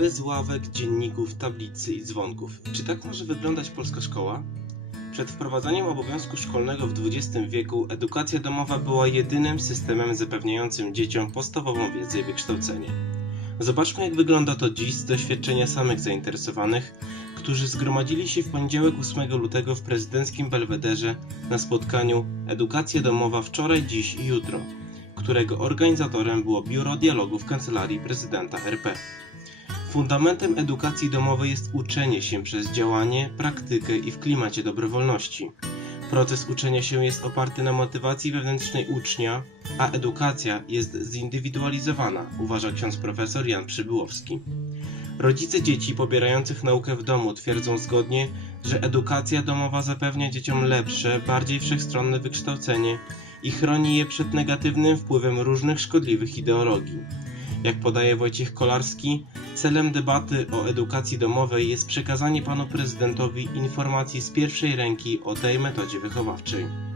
Bez ławek, dzienników, tablicy i dzwonków. Czy tak może wyglądać polska szkoła? Przed wprowadzeniem obowiązku szkolnego w XX wieku edukacja domowa była jedynym systemem zapewniającym dzieciom podstawową wiedzę i wykształcenie. Zobaczmy jak wygląda to dziś z doświadczenia samych zainteresowanych, którzy zgromadzili się w poniedziałek 8 lutego w prezydenckim Belwederze na spotkaniu Edukacja domowa wczoraj, dziś i jutro, którego organizatorem było Biuro Dialogu w Kancelarii Prezydenta RP. Fundamentem edukacji domowej jest uczenie się przez działanie, praktykę i w klimacie dobrowolności. Proces uczenia się jest oparty na motywacji wewnętrznej ucznia, a edukacja jest zindywidualizowana, uważa ksiądz profesor Jan Przybyłowski. Rodzice dzieci pobierających naukę w domu twierdzą zgodnie, że edukacja domowa zapewnia dzieciom lepsze, bardziej wszechstronne wykształcenie i chroni je przed negatywnym wpływem różnych szkodliwych ideologii. Jak podaje Wojciech Kolarski, celem debaty o edukacji domowej jest przekazanie panu prezydentowi informacji z pierwszej ręki o tej metodzie wychowawczej.